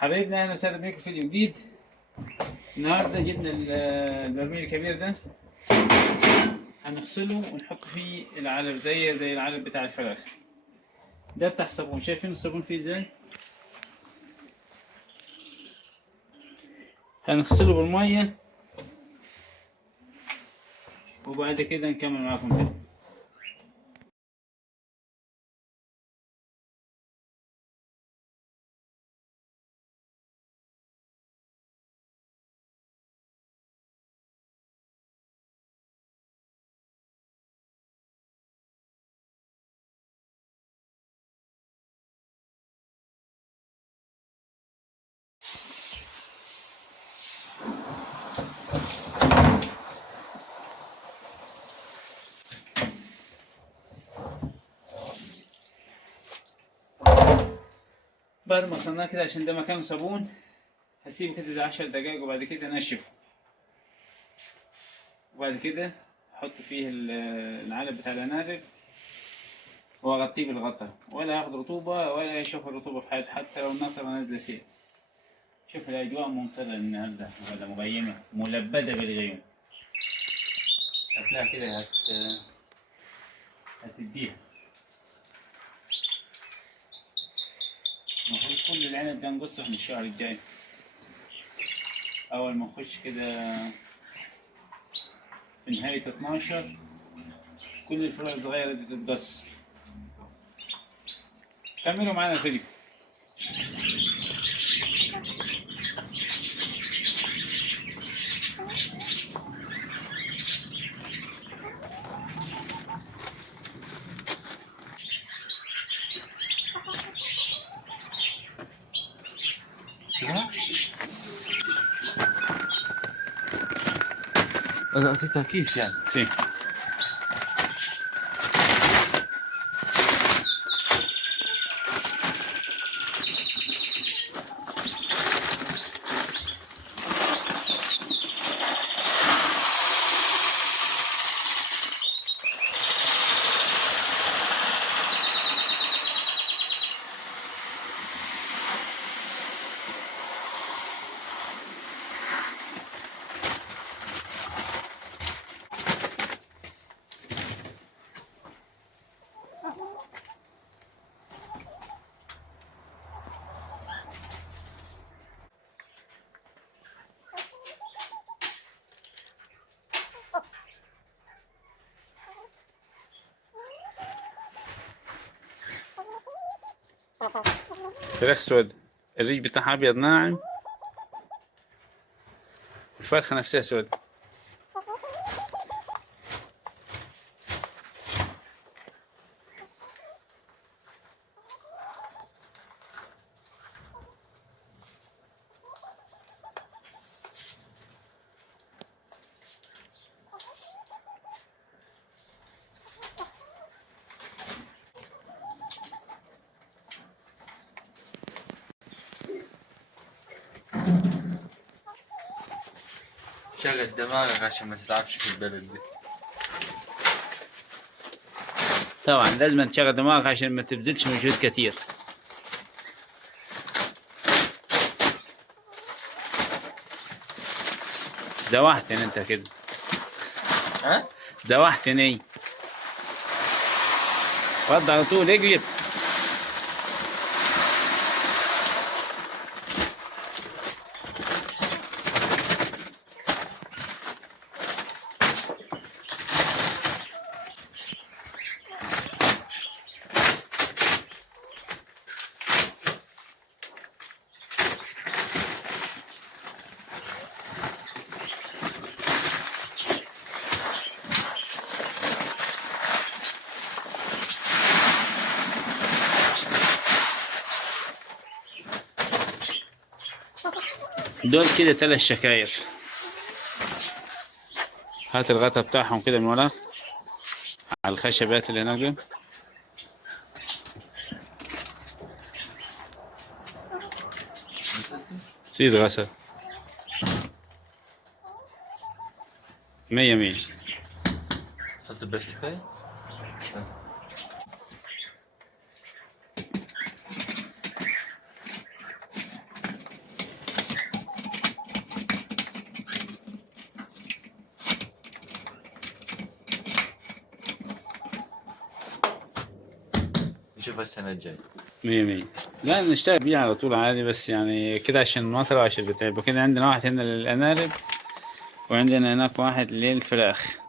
حبايبنا، اهلا وسهلا بيكم في فيديو جديد. النهارده جبنا البرميل الكبير ده، هنغسله ونحط فيه العلب زي العلب بتاع الفراخ. ده بتاع الصابون، شايفين الصابون فيه ازاي؟ هنغسله بالميه وبعد كده نكمل معاكم تاني. بعد ما غسلناه كده عشان ده مكانه صابون، هسيبه كده زي 10 دقايق وبعد كده انشفه، وبعد كده احط فيه العلب بتاع العنابر واغطيه بالغطا، ولا ياخد رطوبة ولا يشوف الرطوبة في حياته حتى لو النطرة نازلة سيل. شوف الأجواء ممطرة النهاردة ولا مغيمة ملبدة بالغيوم، هتلاقي كده هتديها. المفروض كل العنب ده نقصه من الشهر الجاي، أول ما نخش كده في نهاية 12 كل الفروع الصغيرة دي تتقص. كملوا معانا الفيديو. أعطيتها كيس يعني. سي فراخ سود، الريش بتاعها أبيض ناعم، الفرخة نفسها سود. شغل دماغك عشان ما تتعبش في البلد دي. طبعا لازم تشغل دماغك عشان ما تبذلش مجهود كتير. زوحتني انت كده، ها؟ زوحتني. وضع على طول اقلب. دول كده 3 شكاير. هات الغطا بتاعهم كده من ورا على الخشبات اللي هناك دول. سيد غسل 100. حط البلاستيكاية. نشوفها السنة الجاية. 100. لا نشتغل بيه على طول عادي، بس يعني كده عشان المطر وعشان البتاع. يبقى كده عندنا واحد هنا للأنارب، وعندنا هناك واحد للفراخ.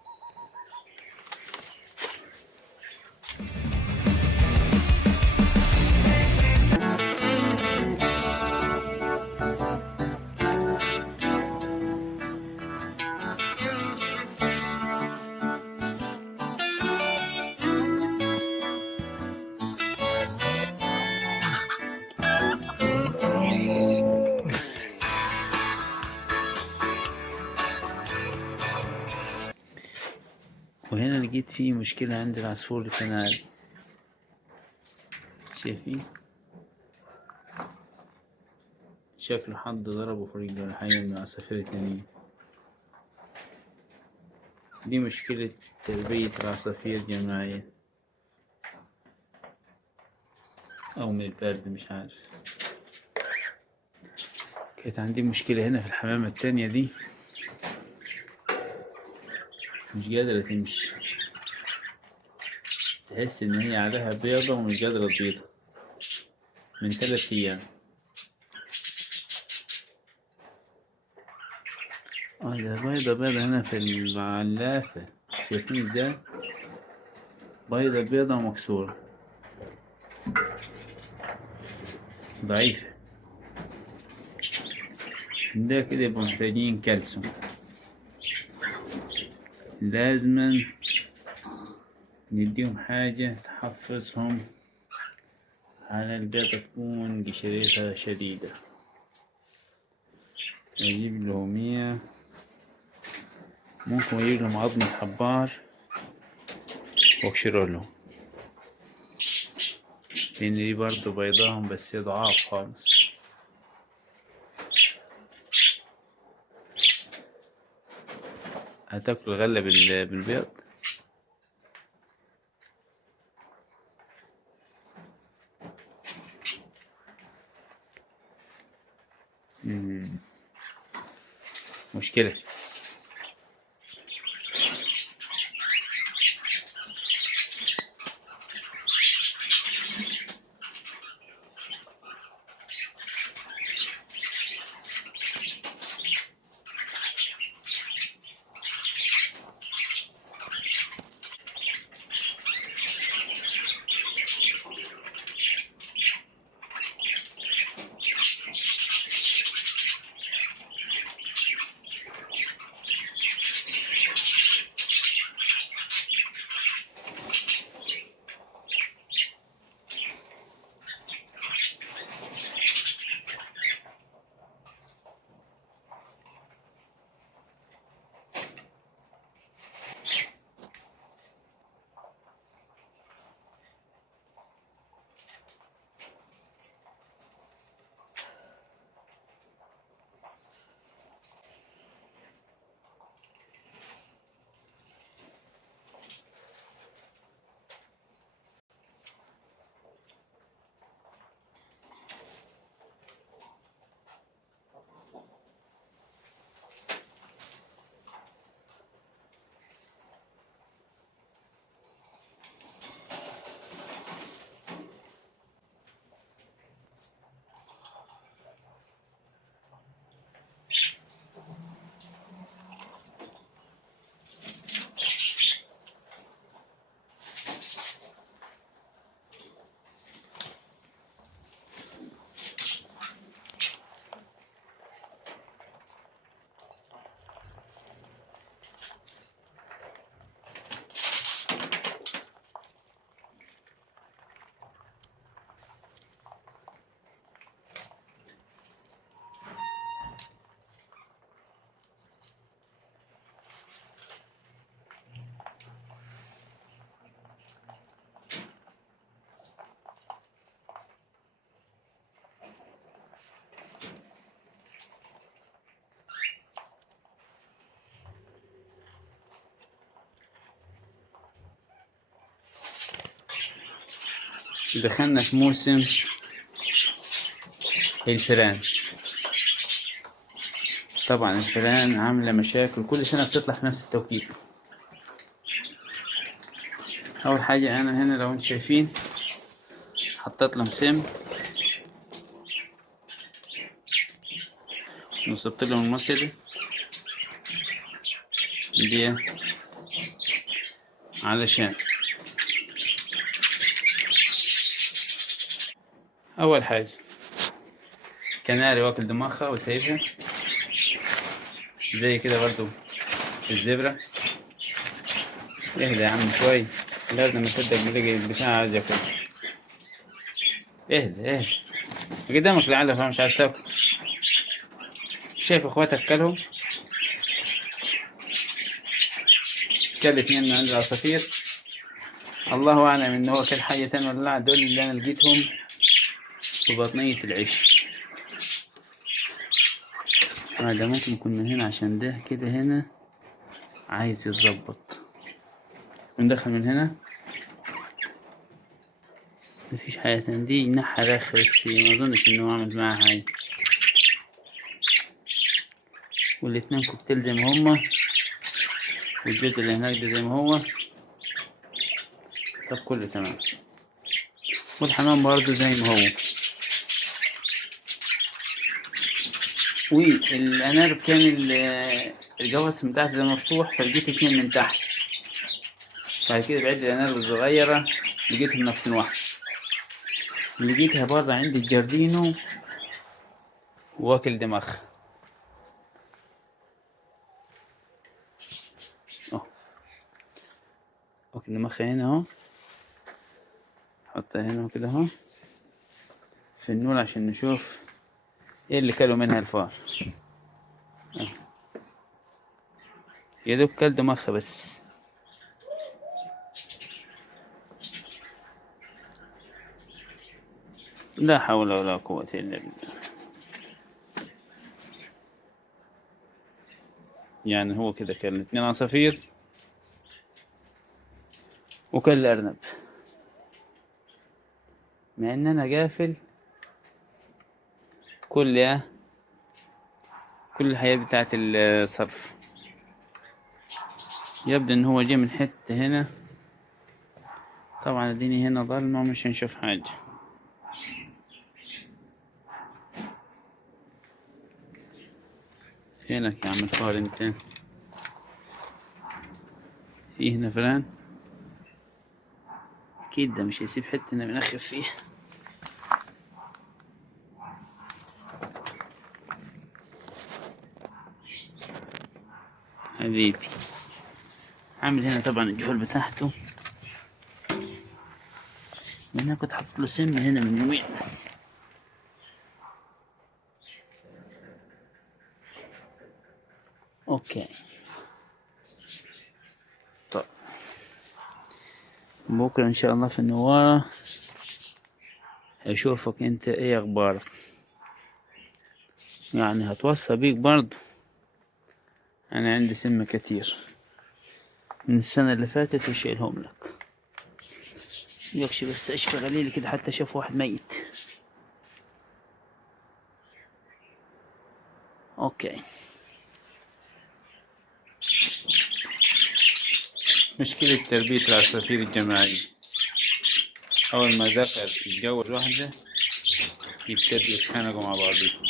وهنا لقيت فيه مشكلة عند العصفور الكناري، شايفين؟ شكله حد ضربه في رجله ولا حاجة من العصافير التانيين. دي مشكلة تربية العصافير جماعية أو من البرد، مش عارف. كانت عندي مشكلة هنا في الحمامة التانية دي، مش قادرة تمشي، تحس إن هي عليها بيضة ومش قادرة تبيض من 3 أيام. ده بيضة هنا في العلافة، شايفين ازاي؟ بيضة ومكسورة ضعيفة. ده كده يبقوا محتاجين كالسيوم، لازما نديهم حاجة تحفزهم على البيضة، تكون قشرتها شديدة. أجيب له 100، ممكن أجيب لهم عظمة حبار وأقشره لهم، لأن دي برضه بيضاهم بس هي ضعاف خالص. هتاكل غلة بالبيض. مشكلة. دخلنا في موسم الفئران. طبعا الفئران عاملة مشاكل كل سنة بتطلع في نفس التوقيت. أول حاجة أنا هنا لو انتم شايفين حطيت لهم سم، نصبت لهم المصيدة دي علشان أول حاجة كناري واكل دماغها وسايبها زي كده برضو الزبرة. اهدى يا عم شوي، لازم لما تصدق بلاقي البتاع عايز ياكل. اهدى قدامك لعلك مش عايز تاكل. شايف اخواتك كلهم؟ كل اتنين من عند العصافير، الله اعلم ان هو كل حاجة تانية ولا لا. دول اللي انا لقيتهم في بطنية العش. ده ممكن يكون من هنا عشان ده كده هنا عايز يتظبط. ندخل من هنا مفيش حاجة تانية. دي نحى رخ بس ما اظنش انه عمل معاها حاجة. والاتنين كوكتيل زي ما هما، والجزء اللي هناك ده زي ما هو. طب كله تمام. والحمام برضه زي ما هو. والأنارب كان الجوس من تحت ده مفتوح، فلقيت اتنين من تحت. بعد كده بعد الأنارب الصغيرة لقيتهم نفس الواحد. لقيتها برا عند الجاردينو واكل دماغها. واكل دماغها هنا اهو. حطها هنا وكده اهو في النور عشان نشوف ايه اللي كلوا منها الفار. يا دوب كل دماغها بس. لا حول ولا قوة إلا بالله. يعني هو كده كان 2 عصافير وكل أرنب، مع إن أنا قافل كل الحياة بتاعت الصرف. يبدو إن هو جه من حتة هنا. طبعا الدنيا هنا ظلمة مش هنشوف حاجة. فينك يا عم الفار انت؟ في هنا فلان اكيد ده مش هيسيب حتة بنخف فيها. حبيبي عامل هنا طبعا الجحول بتاعته، لان انا كنت حاطط له سم هنا من يومين. اوكي طيب بكرة ان شاء الله في النوارة هشوفك انت ايه اخبارك. يعني هتوصى بيك برضه. انا عندي سم كتير من السنة اللي فاتت وشيلهم لك. يكشي بس اشفى غليل كده حتى شاف واحد ميت. اوكي. مشكلة تربية العصافير الجماعية، أول ما دخل يتجوز واحدة يبتدوا يتخانقوا مع بعضهم.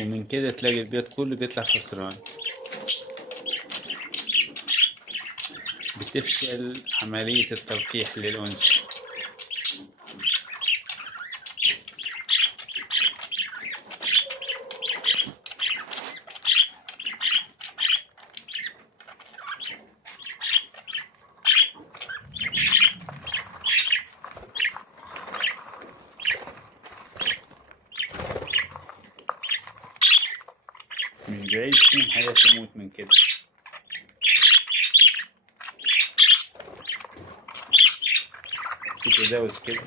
ومن كده تلاقي البيت كله بيطلع خسران. بتفشل عملية التلقيح للأنثى. مش بعيد فين حياة تموت من كده. في تجاوز كده.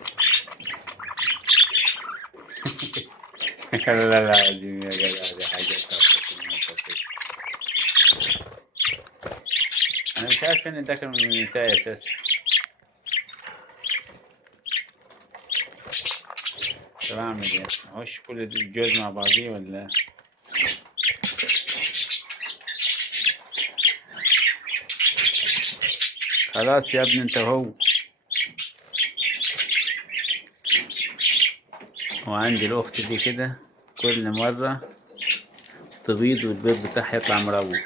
لا العظيم يا جدع، دي حاجة تفكر المنطقية. أنا مش عارف فين الذكر من النتاية أساسا. طب أعمل إيه؟ أخش كل الجوز مع بعضيه ولا؟ خلاص يا ابني انت وهو. وعندي الأخت دي كده كل مرة تبيض والبيض بتاعها يطلع مروج.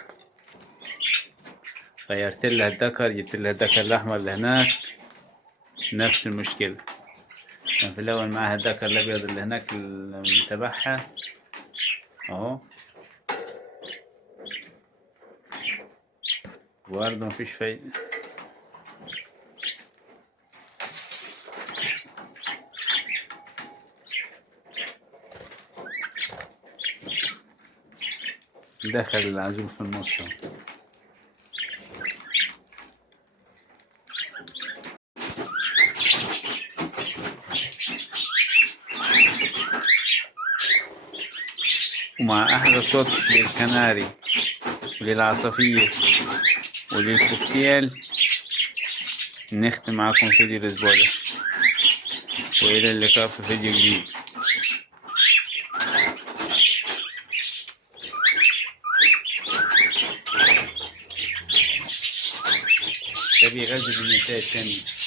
غيرت لها الدكر، جبت لها الدكر الأحمر اللي هناك، نفس المشكلة. كان في الأول معاها الدكر الأبيض اللي هناك اللي تبعها أهو، برضه مفيش فايدة. دخل العزول في النص اهو. ومع أحلى صوت للكناري وللعصافير وللكوكتيل نختم معاكم فيديو الأسبوع ده، وإلى اللقاء في فيديو جديد. ده بيغذي النساء التانية.